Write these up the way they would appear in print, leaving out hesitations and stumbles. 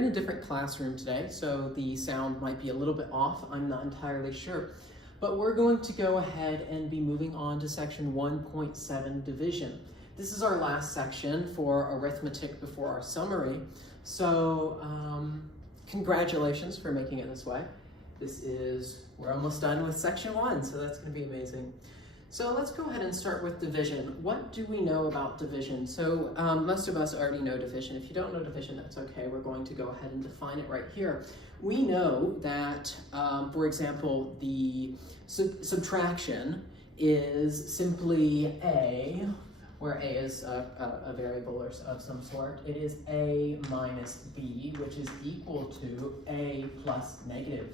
in a different classroom today, so the sound might be a little bit off. I'm not entirely sure. But we're going to go ahead and be moving on to section 1.7, division. This is our last section for arithmetic before our summary. So congratulations for making it this way. We're almost done with section 1, so that's going to be amazing. So let's go ahead and start with division. What do we know about division? So most of us already know division. If you don't know division, that's okay. We're going to go ahead and define it right here. We know that, for example, the subtraction is simply A, where A is a variable or of some sort. It is A minus B, which is equal to A plus negative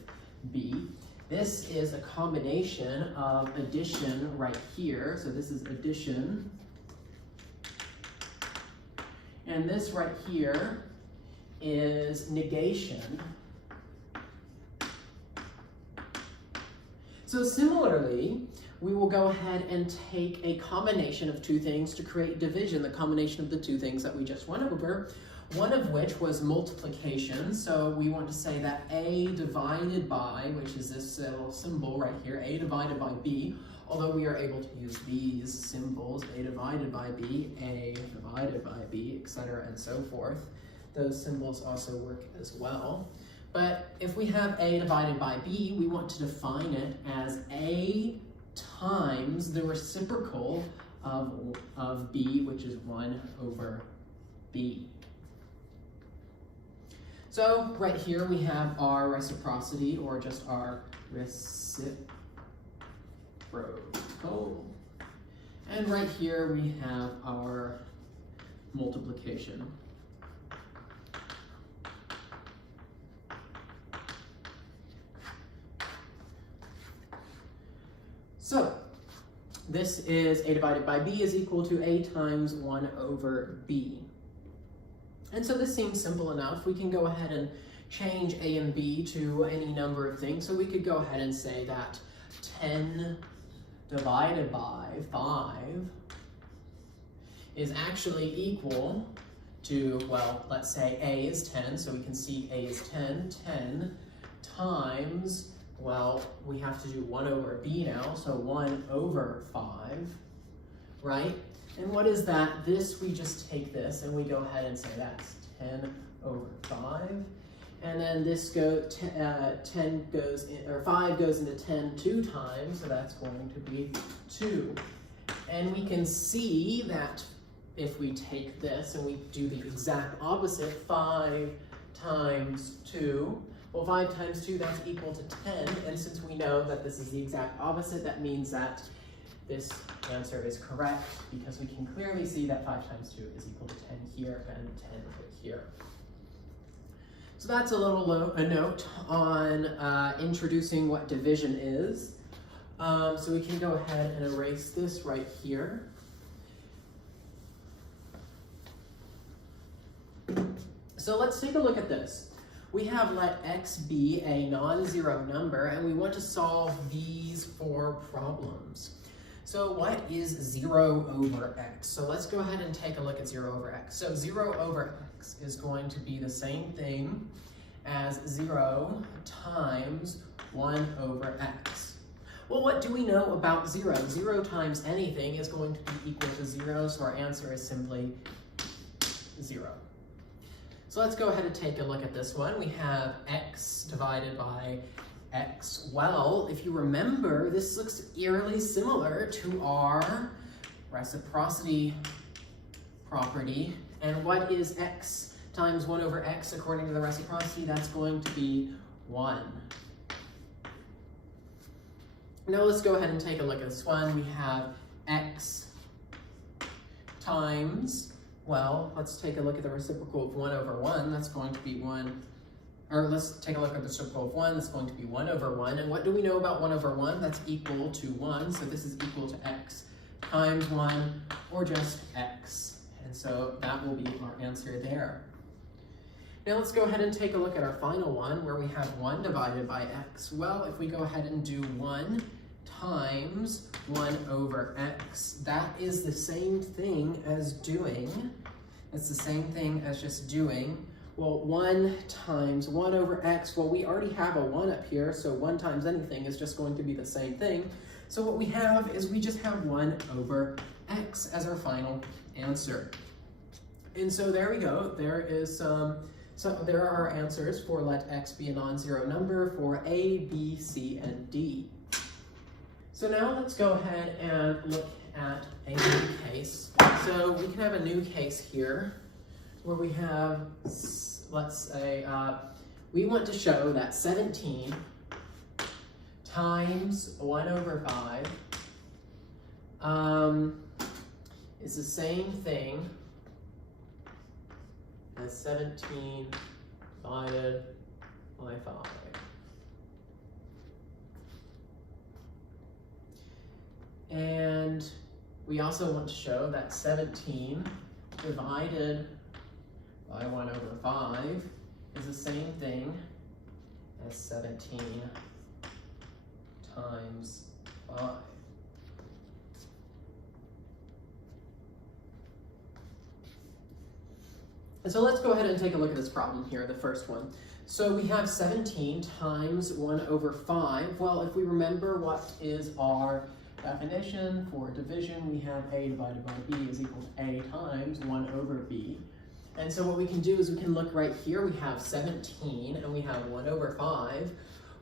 B. This is a combination of addition right here. So this is addition. And this right here is negation. So similarly, we will go ahead and take a combination of two things to create division, the combination of the two things that we just went over, one of which was multiplication. So we want to say that A divided by, which is this little symbol right here, A divided by B, although we are able to use these symbols, A divided by B, A divided by B, etc., and so forth. Those symbols also work as well. But if we have A divided by B, we want to define it as A times the reciprocal of B, which is 1 over B. So right here we have our reciprocity, or just our reciprocal. And right here we have our multiplication. So this is A divided by B is equal to A times 1 over B. And so this seems simple enough. We can go ahead and change A and B to any number of things. So we could go ahead and say that 10 divided by 5 is actually equal to, well, let's say A is 10, so we can see A is 10. 10 times, well, we have to do 1 over B now, so 1 over 5, right? And what is that? This, we just take this and we go ahead and say that's 10 over 5. And then this 5 goes into 10 2 times, so that's going to be 2. And we can see that if we take this and we do the exact opposite, 5 times 2, well, 5 times 2, that's equal to 10. And since we know that this is the exact opposite, that means that this answer is correct, because we can clearly see that 5 times 2 is equal to 10 here and 10 over here. So that's a note on introducing what division is. So we can go ahead and erase this right here. So let's take a look at this. We have let x be a non-zero number, and we want to solve these 4 problems. So what is 0 over x? So let's go ahead and take a look at 0 over x. So 0 over x is going to be the same thing as 0 times 1 over x. Well, what do we know about 0? 0 times anything is going to be equal to 0, so our answer is simply 0. So let's go ahead and take a look at this one. We have x divided by x. Well, if you remember, this looks eerily similar to our reciprocity property. And what is x times 1 over x according to the reciprocity? That's going to be 1. Now let's go ahead and take a look at this one. We have x times, well, let's take a look at the reciprocal of 1 over 1. That's going to be 1. Or let's take a look at the reciprocal of 1. That's going to be 1 over 1. And what do we know about 1 over 1? That's equal to 1. So this is equal to x times 1, or just x. And so that will be our answer there. Now let's go ahead and take a look at our final one, where we have 1 divided by x. Well, if we go ahead and do 1 times 1 over x, that is the same thing as doing, it's the same thing as just doing Well, 1 times 1 over x, well, we already have a 1 up here, so 1 times anything is just going to be the same thing. So what we have is we just have 1 over x as our final answer. And so there we go. There is there are our answers for let x be a non-zero number for A, B, C, and D. So now let's go ahead and look at a new case. So we can have a new case here where we have, let's say, we want to show that 17 times 1 over 5 is the same thing as 17 divided by 5. And we also want to show that 17 divided by 1 over 5 is the same thing as 17 times 5. And so let's go ahead and take a look at this problem here, the first one. So we have 17 times 1 over 5. Well, if we remember what is our definition for division, we have A divided by B is equal to A times 1 over B. And so what we can do is we can look right here. We have 17 and we have 1 over 5.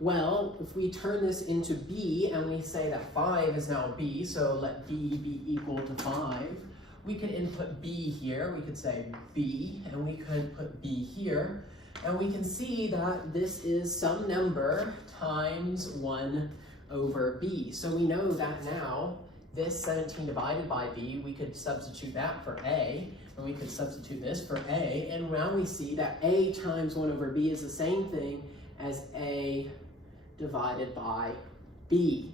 Well, if we turn this into B and we say that 5 is now B, so let B be equal to 5, we could input B here. We could say B, and we could put B here. And we can see that this is some number times 1 over B. So we know that now this 17 divided by B, we could substitute that for A, and we could substitute this for A, and now we see that A times 1 over B is the same thing as A divided by B.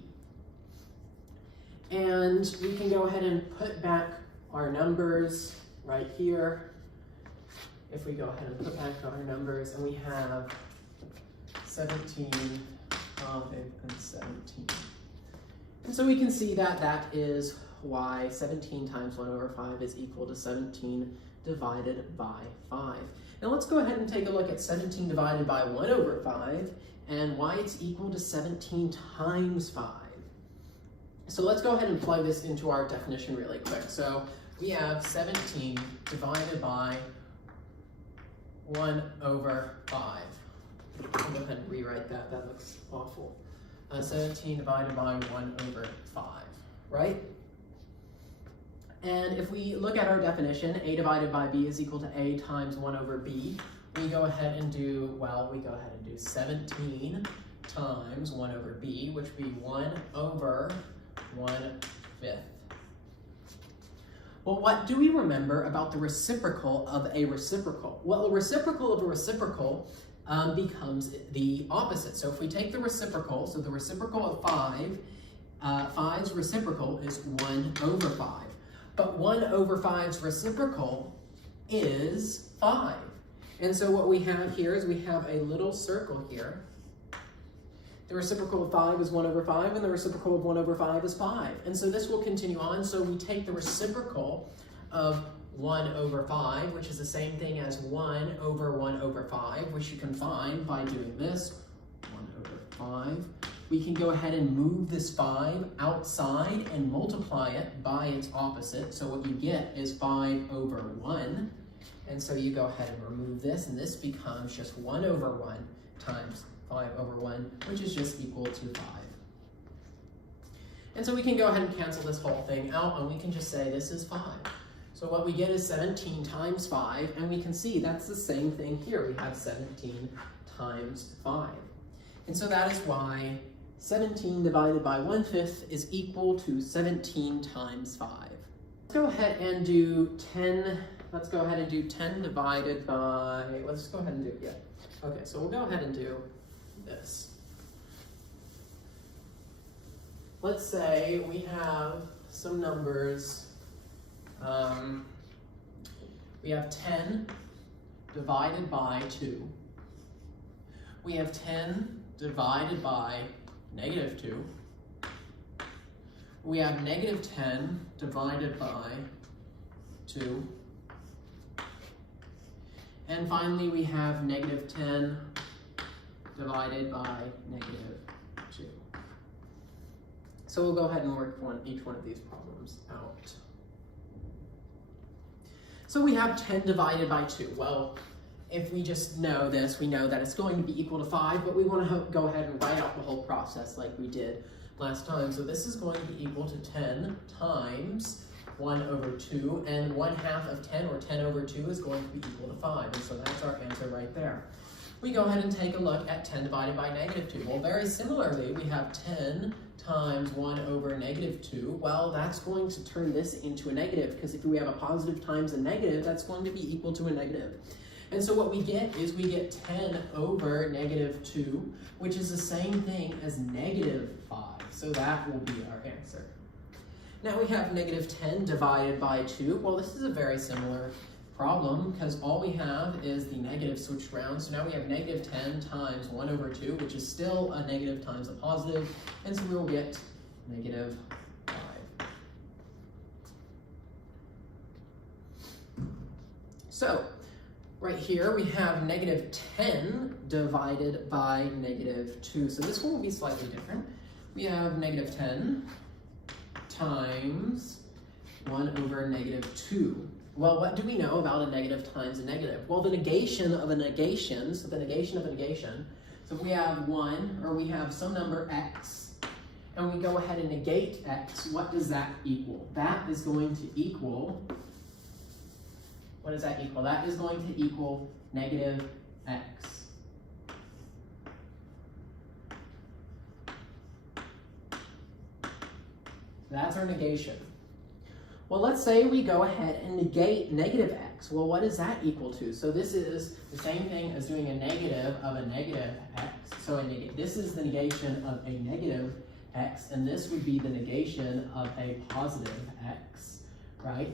And we can go ahead and put back our numbers right here. If we go ahead and put back our numbers, and we have 17, 5, and 17. And so we can see that that is why 17 times 1 over 5 is equal to 17 divided by 5. Now let's go ahead and take a look at 17 divided by 1 over 5 and why it's equal to 17 times 5. So let's go ahead and plug this into our definition really quick. So we have 17 divided by 1 over 5. I'll go ahead and rewrite that. That looks awful. 17 divided by 1 over 5, right? And if we look at our definition, A divided by B is equal to A times 1 over B. We go ahead and do, well, we go ahead and do 17 times 1 over B, which would be 1 over 1/5. Well, what do we remember about the reciprocal of a reciprocal? Well, a reciprocal of a reciprocal becomes the opposite. So if we take the reciprocal, so the reciprocal of 5, 5's reciprocal is 1 over 5. But 1 over 5's reciprocal is 5. And so what we have here is we have a little circle here. The reciprocal of 5 is 1 over 5, and the reciprocal of 1 over 5 is 5. And so this will continue on. So we take the reciprocal of 1 over 5, which is the same thing as 1 over 1 over 5, which you can find by doing this, 1 over 5. We can go ahead and move this 5 outside and multiply it by its opposite. So what you get is 5 over 1. And so you go ahead and remove this, and this becomes just 1 over 1 times 5 over 1, which is just equal to 5. And so we can go ahead and cancel this whole thing out, and we can just say this is 5. So what we get is 17 times 5, and we can see that's the same thing here. We have 17 times 5. And so that is why 17 divided by 1/5 is equal to 17 times 5. Let's go ahead and do 10. Let's go ahead and do 10 divided by, let's go ahead and do, yeah. Okay, so we'll go ahead and do this. Let's say we have some numbers. We have 10 divided by 2. We have 10 divided by -2. We have -10 divided by 2. And finally, we have negative 10 divided by negative 2. So we'll go ahead and work each one of these problems out. So we have 10 divided by 2. Well, if we just know this, we know that it's going to be equal to 5, but we want to go ahead and write out the whole process like we did last time. So this is going to be equal to 10 times 1 over 2, and 1/2 of 10, or 10 over 2, is going to be equal to 5, and so that's our answer right there. We go ahead and take a look at 10 divided by negative 2. Well, very similarly, we have 10 times 1 over negative 2. Well, that's going to turn this into a negative, because if we have a positive times a negative, that's going to be equal to a negative. And so what we get is we get 10 over negative 2, which is the same thing as negative 5. So that will be our answer. Now we have negative 10 divided by 2. Well, this is a very similar problem because all we have is the negative switched around. So now we have negative 10 times 1 over 2, which is still a negative times a positive. And so we will get negative 5. So right here we have negative 10 divided by negative 2. So this one will be slightly different. We have negative 10 times 1 over negative 2. Well, what do we know about a negative times a negative? Well, the negation of a negation, so the negation of a negation, so if we have 1, or we have some number x, and we go ahead and negate x, what does that equal? That is going to equal, what does that equal? That is going to equal negative x. That's our negation. Well, let's say we go ahead and negate negative x. Well, what does that equal to? So this is the same thing as doing a negative of a negative x. So this is the negation of a negative x, and this would be the negation of a positive x, right?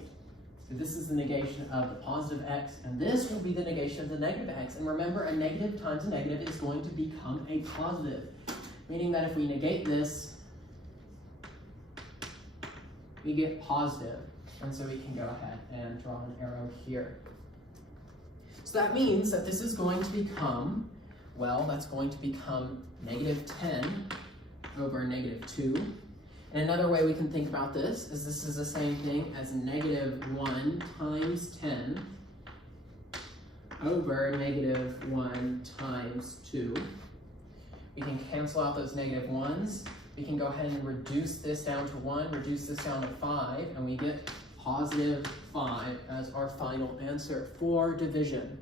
So this is the negation of the positive x, and this will be the negation of the negative x. And remember, a negative times a negative is going to become a positive, meaning that if we negate this, we get positive, and so we can go ahead and draw an arrow here. So that means that this is going to become, well, that's going to become negative 10 over negative 2. And another way we can think about this is the same thing as negative 1 times 10 over negative 1 times 2. We can cancel out those negative 1s. We can go ahead and reduce this down to 1, reduce this down to 5, and we get positive 5 as our final answer for division.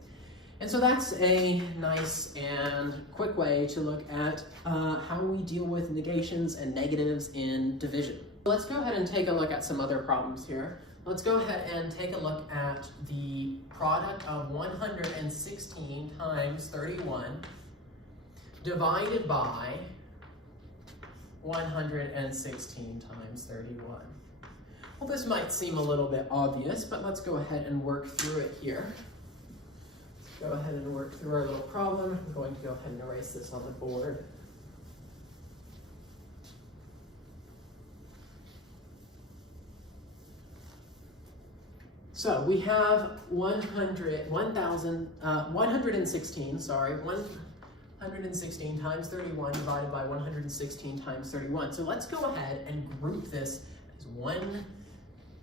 And so that's a nice and quick way to look at how we deal with negations and negatives in division. Let's go ahead and take a look at some other problems here. Let's go ahead and take a look at the product of 116 times 31 divided by 116 times 31. Well, this might seem a little bit obvious, but let's go ahead and work through it here. Go ahead and work through our little problem. I'm going to go ahead and erase this on the board. So we have 116 times 31 divided by 116 times 31. So let's go ahead and group this as one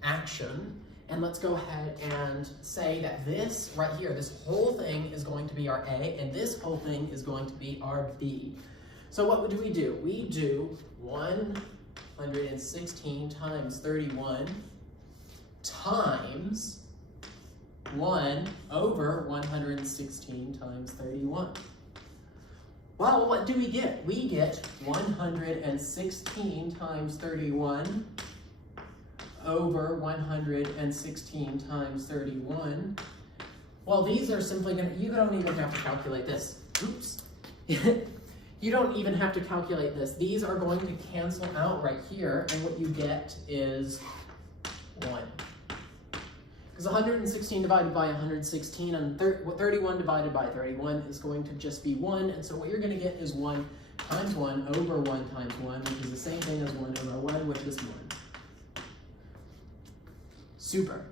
action, and let's go ahead and say that this right here, this whole thing is going to be our A, and this whole thing is going to be our B. So what do? We do 116 times 31 times 1 over 116 times 31. Well, what do we get? We get 116 times 31 over 116 times 31. Well, these are simply going to, you don't even have to calculate this. Oops. You don't even have to calculate this. These are going to cancel out right here, and what you get is 1. Because 116 divided by 116 and 31 divided by 31 is going to just be 1. And so what you're going to get is 1 times 1 over 1 times 1, which is the same thing as 1 over 1, which is 1. Super.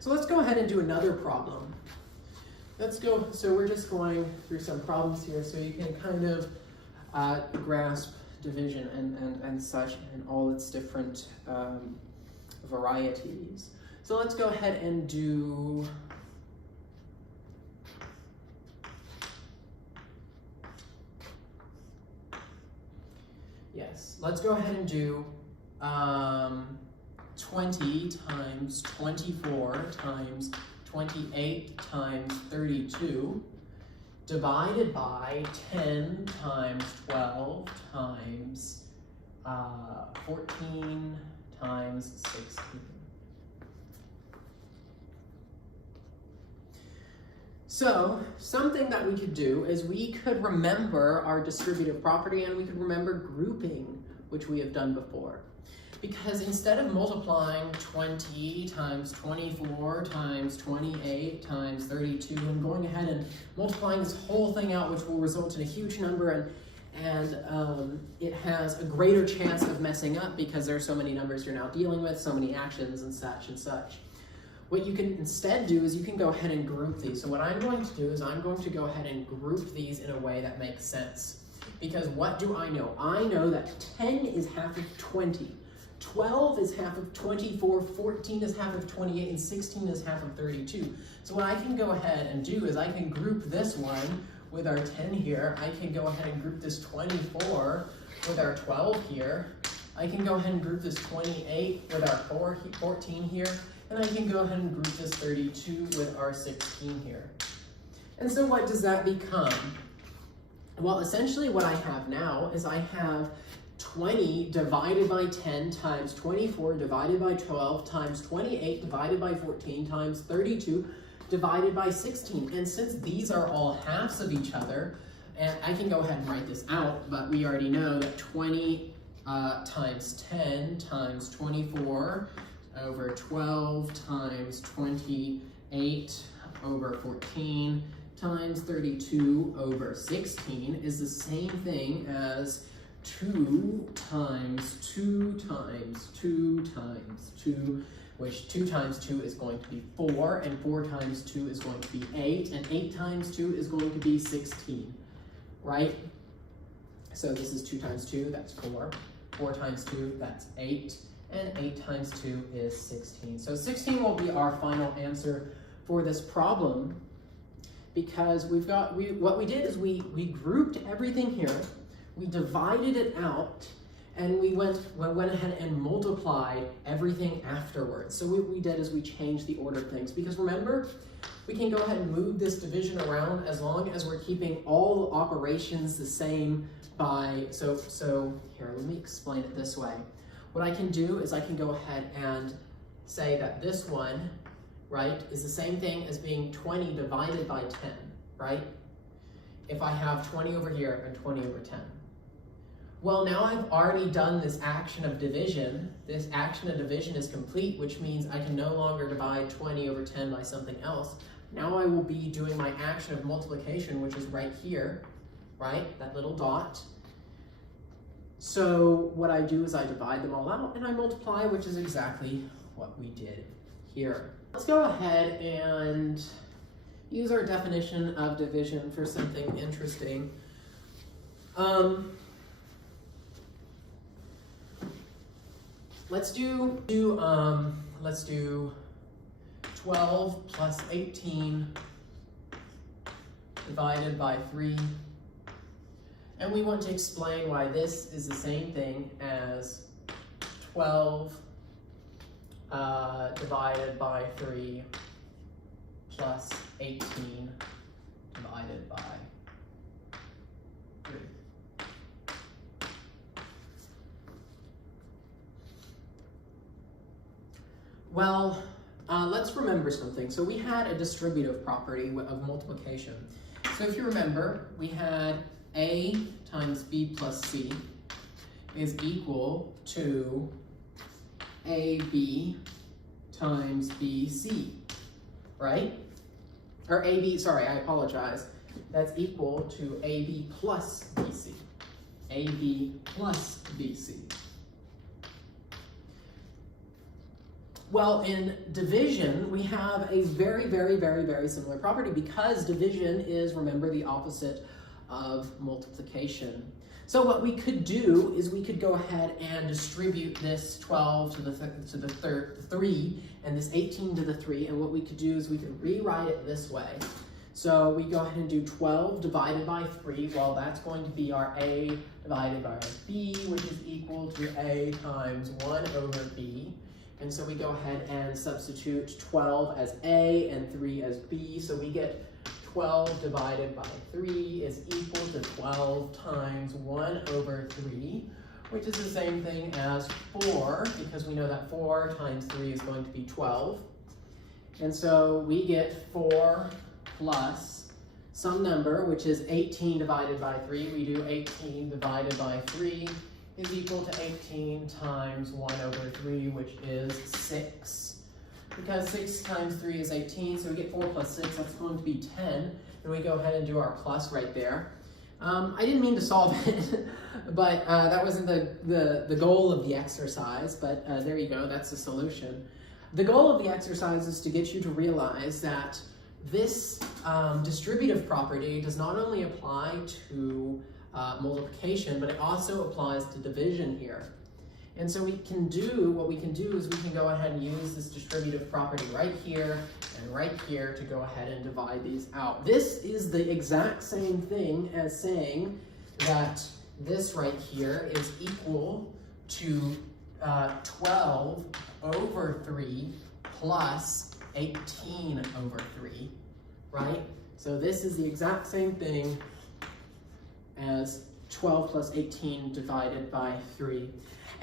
So let's go ahead and do another problem. let's go. So we're just going through some problems here so you can kind of grasp division and such and all its different varieties. So let's go ahead and do let's go ahead and do 20 times 24 times 28 times 32 divided by 10 times 12 times 14 times 16. So something that we could do is we could remember our distributive property and we could remember grouping, which we have done before. Because instead of multiplying 20 times 24 times 28 times 32 and going ahead and multiplying this whole thing out, which will result in a huge number, and it has a greater chance of messing up because there are so many numbers you're now dealing with, so many actions and such and such. What you can instead do is you can go ahead and group these. So what I'm going to do is I'm going to go ahead and group these in a way that makes sense. Because what do I know? I know that 10 is half of 20. 12 is half of 24, 14 is half of 28, and 16 is half of 32. So what I can go ahead and do is I can group this one with our 10 here. I can go ahead and group this 24 with our 12 here. I can go ahead and group this 28 with our 14 here. And I can go ahead and group this 32 with our 16 here. And so what does that become? Well, essentially what I have now is I have 20 divided by 10 times 24 divided by 12 times 28 divided by 14 times 32 divided by 16. And since these are all halves of each other, and I can go ahead and write this out, but we already know that 20 times 10 times 24 over 12 times 28 over 14 times 32 over 16 is the same thing as 2 times 2 times 2 times 2, which 2 times 2 is going to be 4, and 4 times 2 is going to be 8, and 8 times 2 is going to be 16, right? So this is 2 times 2, that's 4. 4 times 2, that's 8. And 8 times 2 is 16. So 16 will be our final answer for this problem, because what we did is we grouped everything here, we divided it out, and we went ahead and multiplied everything afterwards. So what we did is we changed the order of things, because remember, we can go ahead and move this division around as long as we're keeping all operations the same by, so here, let me explain it this way. What I can do is I can go ahead and say that this one, right, is the same thing as being 20 divided by 10, right? If I have 20 over here and 20 over 10. Well, now I've already done this action of division. This action of division is complete, which means I can no longer divide 20 over 10 by something else. Now I will be doing my action of multiplication, which is right here, right? That little dot. So what I do is I divide them all out and I multiply, which is exactly what we did here. Let's go ahead and use our definition of division for something interesting. Let's do 12 plus 18 divided by 3. And we want to explain why this is the same thing as 12 divided by 3 plus 18 divided by 3. Well, let's remember something. So we had a distributive property of multiplication. So if you remember, we had A times B plus C is equal to AB times BC, right? Or AB, sorry, I apologize. That's equal to AB plus BC. AB plus BC. Well, in division, we have a very, very, very, very similar property because division is, remember, the opposite of multiplication. So what we could do is we could go ahead and distribute this 12 to the 3 and this 18 to the 3. And what we could do is we could rewrite it this way. So we go ahead and do 12 divided by 3. Well, that's going to be our A divided by our B, which is equal to A times 1 over B. And so we go ahead and substitute 12 as A and 3 as B. So we get 12 divided by 3 is equal to 12 times 1 over 3, which is the same thing as 4, because we know that 4 times 3 is going to be 12. And so we get 4 plus some number, which is 18 divided by 3. We do 18 divided by 3 is equal to 18 times 1 over 3, which is 6. Because 6 times 3 is 18, so we get 4 plus 6, that's going to be 10. And we go ahead and do our plus right there. I didn't mean to solve it, but that wasn't the goal of the exercise, but there you go, that's the solution. The goal of the exercise is to get you to realize that this distributive property does not only apply to multiplication, but it also applies to division here. And so what we can do is we can go ahead and use this distributive property right here and right here to go ahead and divide these out. This is the exact same thing as saying that this right here is equal to 12 over 3 plus 18 over 3, right? So this is the exact same thing as 12 plus 18 divided by 3.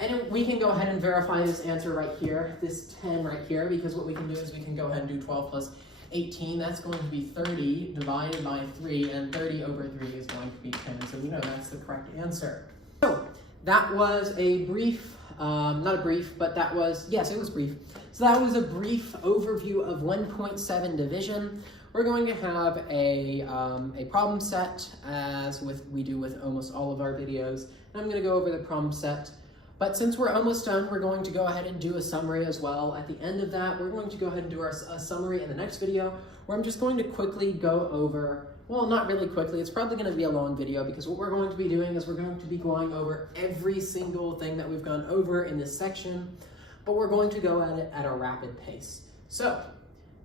And we can go ahead and verify this answer right here, this 10 right here, because what we can do is we can go ahead and do 12 plus 18. That's going to be 30 divided by 3, and 30 over 3 is going to be 10. So we know that's the correct answer. So that was a brief, not a brief, but that was, yes, it was brief. So that was a brief overview of 1.7 division. We're going to have a problem set, as we do with almost all of our videos. And I'm going to go over the problem set. But since we're almost done, we're going to go ahead and do a summary as well. At the end of that, we're going to go ahead and do a summary in the next video, where I'm just going to quickly go over, well, not really quickly, it's probably going to be a long video, because what we're going to be doing is we're going to be going over every single thing that we've gone over in this section, but we're going to go at it at a rapid pace. So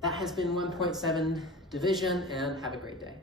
that has been 1.7 division, and have a great day.